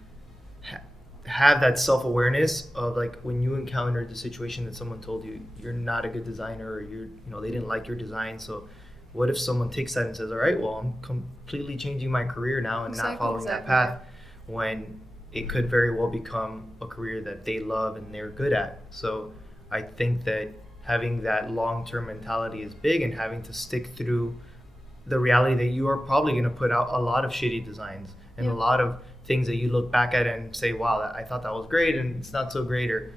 have that self-awareness of, like, when you encounter the situation that someone told you you're not a good designer, or they didn't like your design. So what if someone takes that and says, all right, well, I'm completely changing my career now and not following that path, when it could very well become a career that they love and they're good at. So I think that having that long-term mentality is big, and having to stick through the reality that you are probably going to put out a lot of shitty designs and a lot of things that you look back at and say, wow, I thought that was great and it's not so great. Or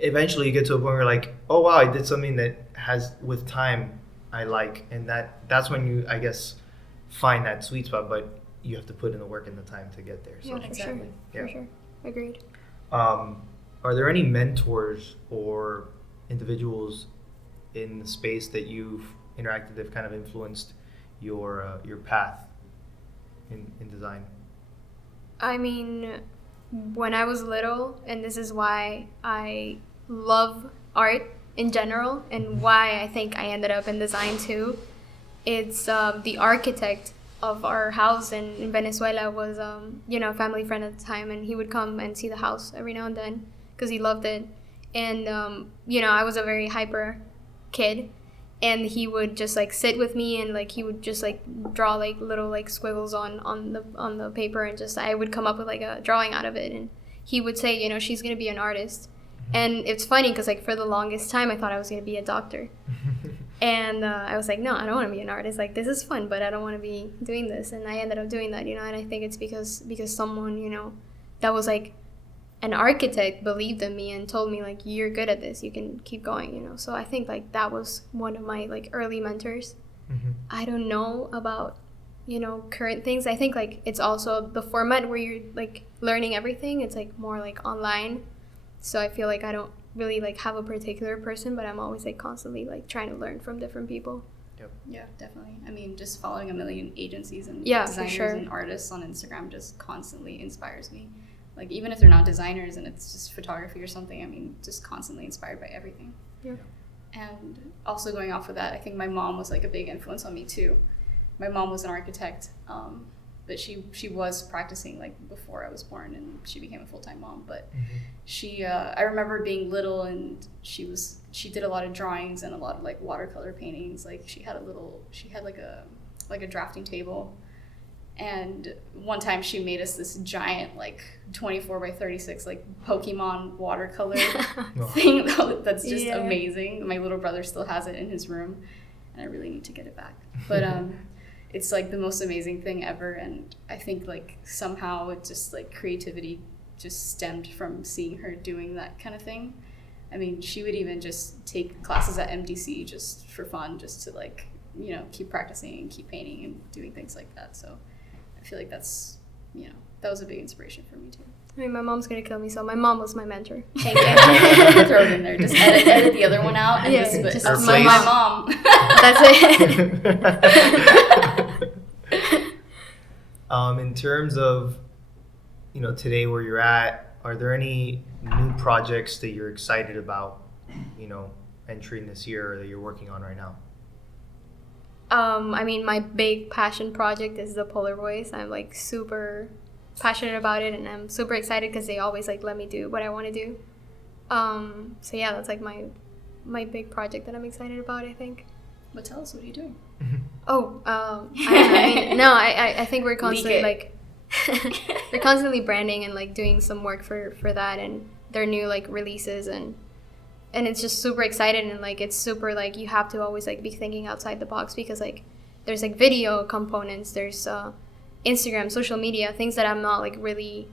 eventually you get to a point where you're like, oh wow, I did something that has, with time, I like. And that's when you, I guess, find that sweet spot, but you have to put in the work and the time to get there. So, Yeah, for sure. For sure. Agreed. Are there any mentors or individuals in the space that you've interacted that have kind of influenced your path in design? I mean, when I was little, and this is why I love art in general, and why I think I ended up in design too, it's the architect of our house in Venezuela was, a family friend at the time, and he would come and see the house every now and then because he loved it. And, I was a very hyper kid, and he would just, like, sit with me, and, like, he would just, like, draw, like, little, like, squiggles on the paper, and just I would come up with, like, a drawing out of it. And he would say, she's going to be an artist. And it's funny because, like, for the longest time, I thought I was going to be a doctor. And I was like, no, I don't want to be an artist. Like, this is fun, but I don't want to be doing this. And I ended up doing that, and I think it's because someone, that was, like, an architect believed in me and told me, like, you're good at this, you can keep going, So I think, like, that was one of my, like, early mentors. I don't know about, current things. I think, like, it's also the format where you're, like, learning everything. It's, like, more, like, online. So I feel like I don't really, like, have a particular person, but I'm always, like, constantly, like, trying to learn from different people. Yep. Yeah, definitely. I mean, just following a million agencies and designers and artists on Instagram just constantly inspires me. Like, even if they're not designers and it's just photography or something, I mean, just constantly inspired by everything. Yeah. And also going off of that, I think my mom was, like, a big influence on me too. My mom was an architect, but she was practicing, like, before I was born, and she became a full-time mom. But she, I remember being little, and she did a lot of drawings and a lot of, like, watercolor paintings. Like, she had like a drafting table. And one time she made us this giant, like, 24 by 36, like, Pokemon watercolor thing that's just amazing. My little brother still has it in his room, and I really need to get it back. But it's, like, the most amazing thing ever. And I think, like, somehow it just, like, creativity just stemmed from seeing her doing that kind of thing. I mean, she would even just take classes at MDC just for fun, just to, like, keep practicing and keep painting and doing things like that. So I feel like that's, that was a big inspiration for me too. I mean, my mom's going to kill me, so my mom was my mentor. Thank you. Throw it in there. Just edit the other one out and just my mom. That's it. In terms of, today where you're at, are there any new projects that you're excited about, entering this year, or that you're working on right now? I mean, my big passion project is the Polar Boys. I'm, like, super passionate about it, and I'm super excited because they always, like, let me do what I want to do. So yeah, that's, like, my big project that I'm excited about, I think. But tell us, what are you doing? I don't know. I mean, no, I think we're constantly, like, they're constantly branding and like doing some work for that and their new like releases, and it's just super exciting, and like it's super like you have to always like be thinking outside the box, because like there's like video components, there's Instagram, social media, things that I'm not like really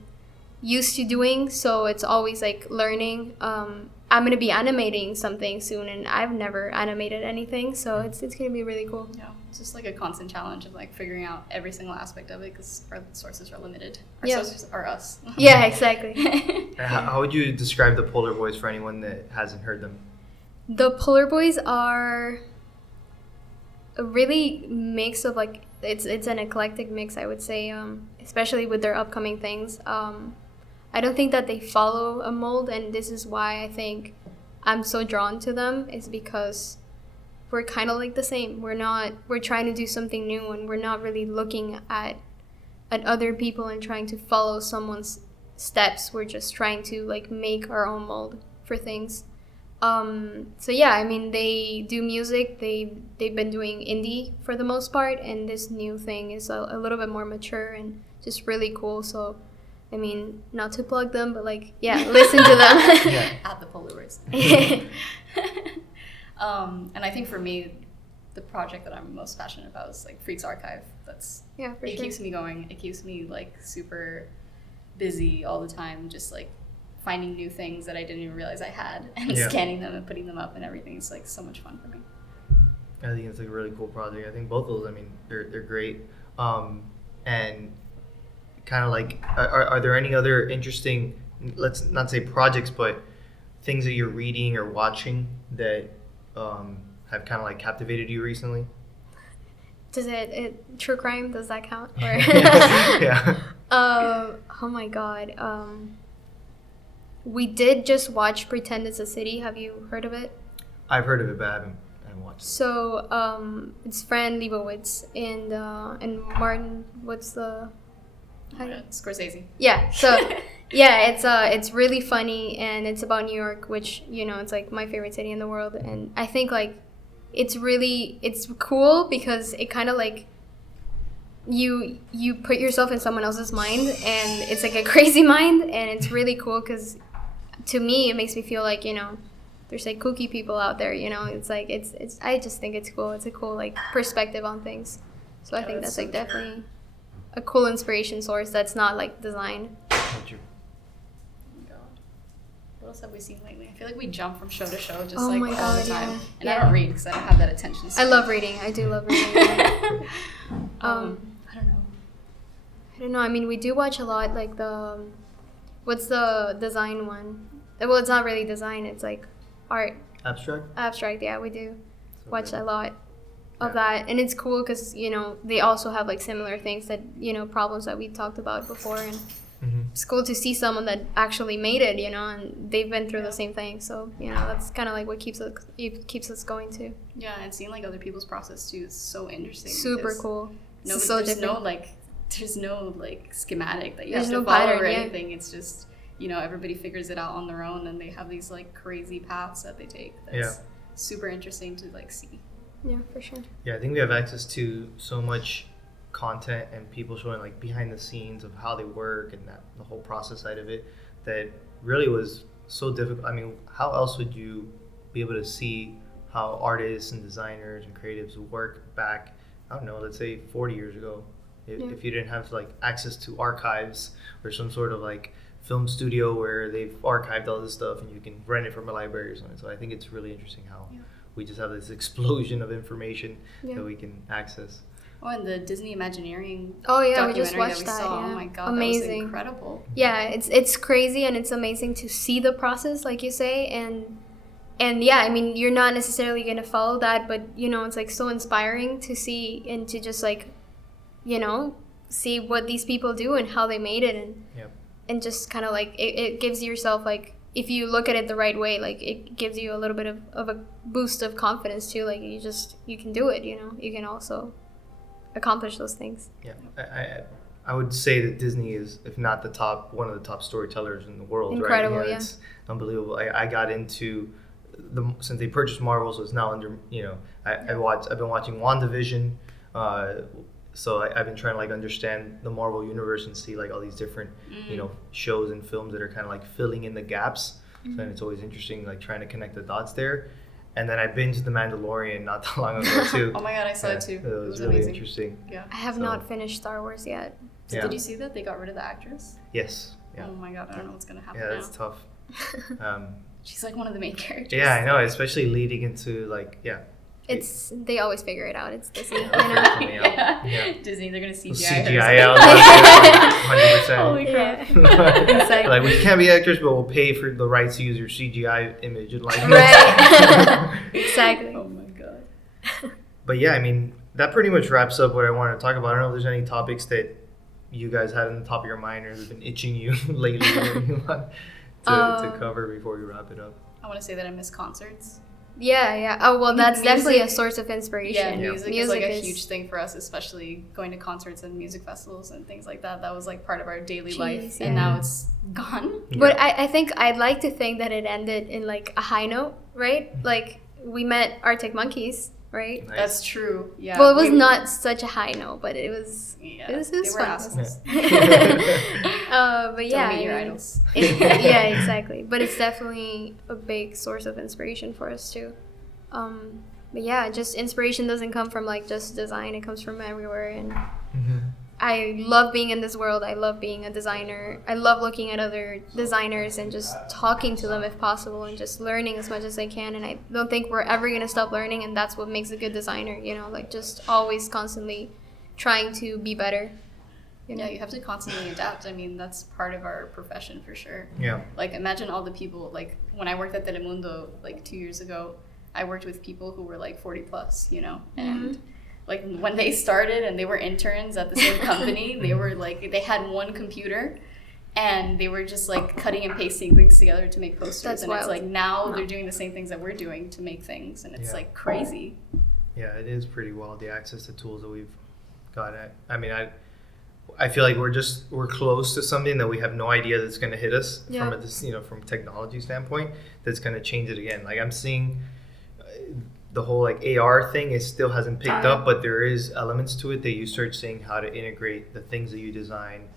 used to doing, so it's always like learning. I'm gonna be animating something soon, and I've never animated anything, so it's gonna be really cool. Yeah, it's just like a constant challenge of like figuring out every single aspect of it, because our sources are limited. Our sources are us. Yeah, exactly. How would you describe the Polar Boys for anyone that hasn't heard them? The Polar Boys are a really mix of like it's an eclectic mix, I would say, especially with their upcoming things. I don't think that they follow a mold, and this is why I think I'm so drawn to them, is because we're kind of like the same. We're trying to do something new, and we're not really looking at other people and trying to follow someone's steps. We're just trying to like make our own mold for things. So yeah, I mean, they do music. They've been doing indie for the most part, and this new thing is a little bit more mature and just really cool. So I mean, not to plug them, but like, yeah, listen to them. Yeah. At the Polar Boys. And I think for me, the project that I'm most passionate about is like Freaks Archive. It keeps me going. It keeps me like super busy all the time, just like finding new things that I didn't even realize I had, and scanning them and putting them up and everything. It's like so much fun for me. I think it's like a really cool project. I think both of those, I mean, they're great. And kind of like, are there any other interesting, let's not say projects, but things that you're reading or watching that have kind of like captivated you recently? Does it true crime, does that count? Or Yeah. Oh my god. We did just watch Pretend It's a City. Have you heard of it? I've heard of it, but I haven't watched it. So it's Fran Lebowitz and Martin, what's the... Scorsese. Yeah, so yeah, it's really funny, and it's about New York, which, you know, it's like my favorite city in the world, and I think like it's cool because it kind of like you put yourself in someone else's mind, and it's like a crazy mind, and it's really cool because to me it makes me feel like, you know, there's like kooky people out there, you know. It's like it's I just think it's cool. It's a cool like perspective on things, so I think that's like definitely a cool inspiration source that's not like design. Thank you. Oh my god. What else have we seen lately? I feel like we jump from show to show just Oh like my all God, the time. yeah. And I don't read because I don't have that attention span. I love reading. I do love reading. I don't know. I mean, we do watch a lot like what's the design one? Well, it's not really design. It's like art. Abstract, yeah, we do watch a lot of that, and it's cool because, you know, they also have like similar things that, you know, problems that we talked about before, and it's cool to see someone that actually made it, you know, and they've been through the same thing, so, you know, that's kind of like what keeps us going too. Yeah, and seeing like other people's process too is so interesting. Super cool. There's no schematic that you There's have to no follow pattern, or yeah. anything. It's just, you know, everybody figures it out on their own, and they have these like crazy paths that they take. That's super interesting to like see. Yeah, for sure. Yeah, I think we have access to so much content and people showing like behind the scenes of how they work and the whole process side of it, that really was so difficult. I mean, how else would you be able to see how artists and designers and creatives work back, I don't know, let's say 40 years ago, if you didn't have like access to archives or some sort of like film studio where they've archived all this stuff and you can rent it from a library or something. So I think it's really interesting how we just have this explosion of information that we can access. Oh, and the Disney Imagineering we just watched we that. saw. Yeah. Oh my god, amazing. That was incredible. Yeah, it's crazy, and it's amazing to see the process, like you say, and yeah, I mean, you're not necessarily gonna follow that, but, you know, it's like so inspiring to see and to just like, you know, see what these people do and how they made it, and just kind of like it gives yourself like, if you look at it the right way, like it gives you a little bit of a boost of confidence too. Like you can do it, you know. You can also accomplish those things. Yeah, I would say that Disney is, if not one of the top storytellers in the world. Incredible, right? It's unbelievable. I got into since they purchased Marvel, so it's now under, you know, I've been watching WandaVision. so I've been trying to like understand the Marvel universe and see like all these different shows and films that are kind of like filling in the gaps. So then it's always interesting like trying to connect the dots there. And then I binged The Mandalorian not that long ago too. Oh my god, I saw it too. It was really amazing. interesting. Yeah. I have not finished Star Wars yet. So did you see that they got rid of the actress? Yes. Yeah. Oh my god, I don't know what's gonna happen. Yeah, that's tough. She's like one of the main characters. Yeah, I know, especially leading into like They always figure it out. It's Disney. Yeah. Disney, they're gonna CGI CGI her. out 100%. Holy crap. Exactly. Like we can't be actors, but we'll pay for the rights to use your CGI image and like. Right. Exactly. Oh my god. But yeah, I mean that pretty much wraps up what I wanted to talk about. I don't know if there's any topics that you guys had on the top of your mind or have been itching you lately that you want to cover before we wrap it up. I want to say that I miss concerts. Yeah. Oh, well, that's definitely a source of inspiration. Yeah, music is like a huge thing for us, especially going to concerts and music festivals and things like that. That was like part of our daily life, and now it's gone. But I think I'd like to think that it ended in like a high note, right? Like we met Arctic Monkeys, right? Nice. That's true. Yeah. Well, it was not such a high note, but it was. Yeah, it was they were fun. assholes. But yeah, Don't meet your idols. Yeah, exactly. But it's definitely a big source of inspiration for us too. But yeah, just inspiration doesn't come from like just design. It comes from everywhere, and I love being in this world. I love being a designer. I love looking at other designers and just talking to them if possible and just learning as much as I can. And I don't think we're ever going to stop learning, and that's what makes a good designer, like just always constantly trying to be better. Yeah, you have to constantly adapt. I mean, that's part of our profession for sure. Yeah. Like, imagine all the people, like, when I worked at Telemundo, like, 2 years ago, I worked with people who were, like, 40 plus, and, like, when they started and they were interns at the same company, they were, like, they had one computer, and they were just, like, cutting and pasting things together to make posters. That's and wild. It's, like, now they're doing the same things that we're doing to make things, and it's, like, crazy. Yeah, it is pretty wild, the access to tools that we've got. I mean, I feel like we're close to something that we have no idea that's going to hit us from from technology standpoint that's going to change it again. Like I'm seeing the whole like AR thing, it still hasn't picked up, but there is elements to it that you start seeing how to integrate the things that you design,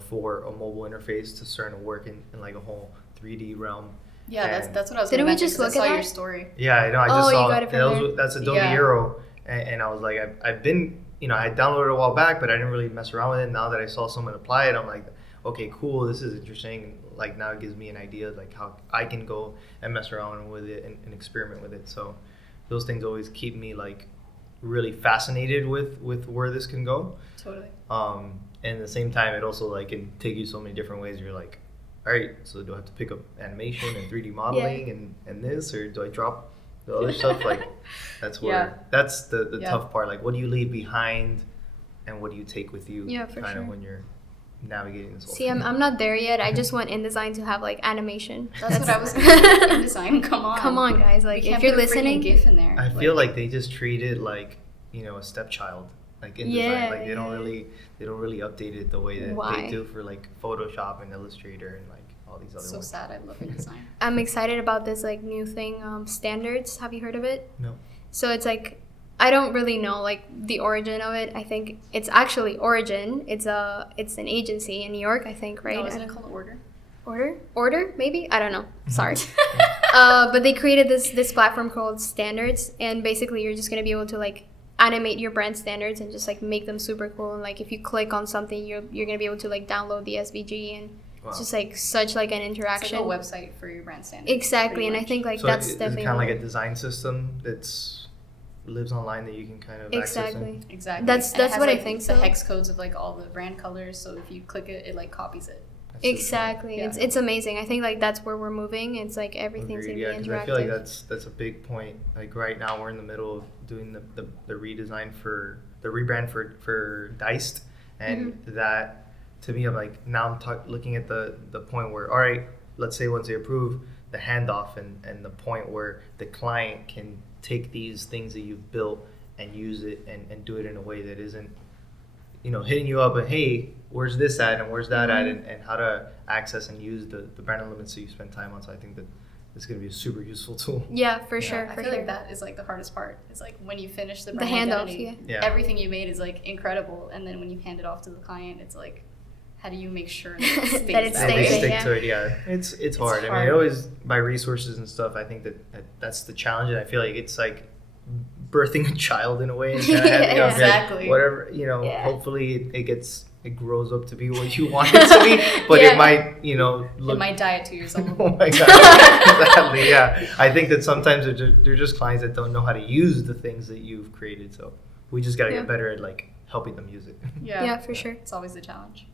for a mobile interface to start to work in like a whole 3D realm. Yeah, that's what I was. Didn't we mention, just look I saw at your that? story? Yeah, I know. I just saw you got it from there. that's Adobe Aero, and I was like, I've been. I downloaded it a while back, but I didn't really mess around with it. Now that I saw someone apply it, I'm like, okay, cool, this is interesting. Like now it gives me an idea of like how I can go and mess around with it and experiment with it. So those things always keep me like really fascinated with where this can go. Totally. And at the same time, it also like can take you so many different ways. You're like, all right, so do I have to pick up animation and 3D modeling and this, or do I drop the other stuff? Like that's where that's the tough part. Like what do you leave behind and what do you take with you kind of when you're navigating this whole thing. I'm not there yet. I just want InDesign to have like animation. That's what I was going to say. InDesign, come on guys, like if you're listening, GIF in there. I feel like they just treat it like a stepchild, like InDesign. Like they don't really update it the way that they do for like Photoshop and Illustrator and like all these other ones. Sad. I love InDesign. I'm excited about this like new thing, standards. Have you heard of it? No. So it's like, I don't really know like the origin of it. I think it's actually Origin. It's an agency in New York, I think, right? No, isn't it called Order? Order maybe, I don't know, sorry. But they created this platform called Standards, and basically you're just going to be able to like animate your brand standards and just like make them super cool, and like if you click on something you're going to be able to like download the SVG, and it's just like such like an interaction. It's like a website for your brand standards. Exactly, and I think like so that's definitely definitely kind of like a design system that's lives online that you can kind of access. Exactly. That's what I think. The hex codes of like all the brand colors, so if you click it, it like copies it. Exactly. Yeah. It's amazing. I think like that's where we're moving. It's like everything's gonna be interactive. I feel like that's a big point. Like right now we're in the middle of doing the redesign for the rebrand for Diced, and that to me I'm like now I'm looking at the point where all right, let's say once they approve the handoff and the point where the client can take these things that you've built and use it and do it in a way that isn't hitting you up and hey, where's this at and where's that at, and how to access and use the brand elements that you spend time on. So I think it's going to be a super useful tool. Yeah, for sure. I For feel sure. like that is like the hardest part. It's like when you finish the The brand handoff, identity, yeah. everything you made is like incredible, and then when you hand it off to the client, it's like, how do you make sure that it stays That it that They stays, way? stick yeah. to it, yeah. It's hard. I mean, hard. it always, by resources and stuff, I think that's the challenge. And I feel like it's like birthing a child in a way. And kinda having Yeah. like, Exactly. whatever, Yeah. hopefully it grows up to be what you want it to be. But Yeah. it might, It look. might die at 2 years old. Oh my God. Exactly, yeah. I think that sometimes they're just clients that don't know how to use the things that you've created. So we just got to Yeah. get better at like helping them use it. Yeah, for sure. It's always the challenge.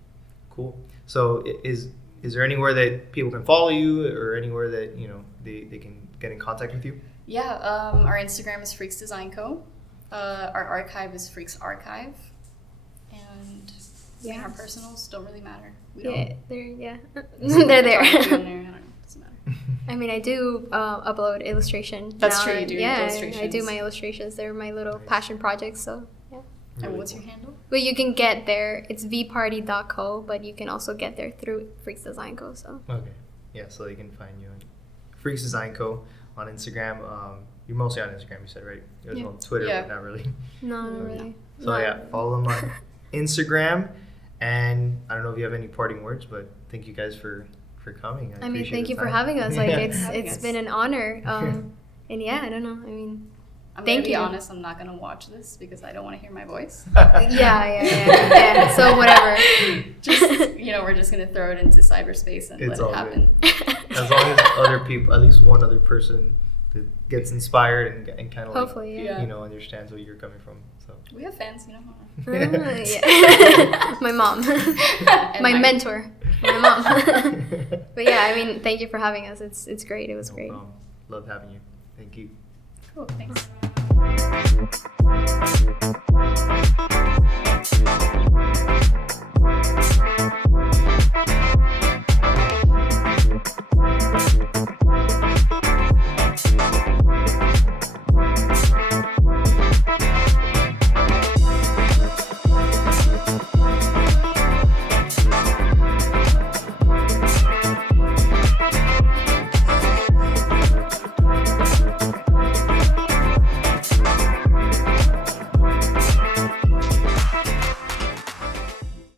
Cool. So is there anywhere that people can follow you or anywhere that, they can get in contact with you? Yeah, our Instagram is Freaks Design Co. Our archive is Freaks Archive. And Yeah. our personals don't really matter. We Yeah, don't. they're there. I don't know. Doesn't matter. I mean, I do upload illustration. That's now, true, you and do yeah, I illustrations. do my illustrations. They're my little Nice. passion projects. So yeah. And Really what's cool. your handle? But you can get there. It's vparty.co, but you can also get there through Freaks Design Co. So Okay. Yeah, so they can find you on Freaks Design Co. on Instagram. You're mostly on Instagram, you said, right? You're Yeah. on Twitter, Yeah. but not really. no, not Okay. really. So yeah, follow them on Instagram. And I don't know if you have any parting words, but thank you guys for coming. I mean, appreciate thank the you for time. having us. Like Yeah. it's Having it's us. been an honor. And yeah, I don't know. I mean, I'm Thank gonna be you. honest, I'm not gonna watch this because I don't want to hear my voice. yeah. So whatever. Just we're just gonna throw it into cyberspace and It's let all it happen. As long as other people, at least one other person, that gets inspired and kind of Hopefully, yeah. Yeah. understands where you're coming from. So We have fans, Yeah. My mom. And My mine. mentor. My mom. But yeah, I mean, thank you for having us. It's great. It was no great. problem. Love having you. Thank you. Cool, thanks.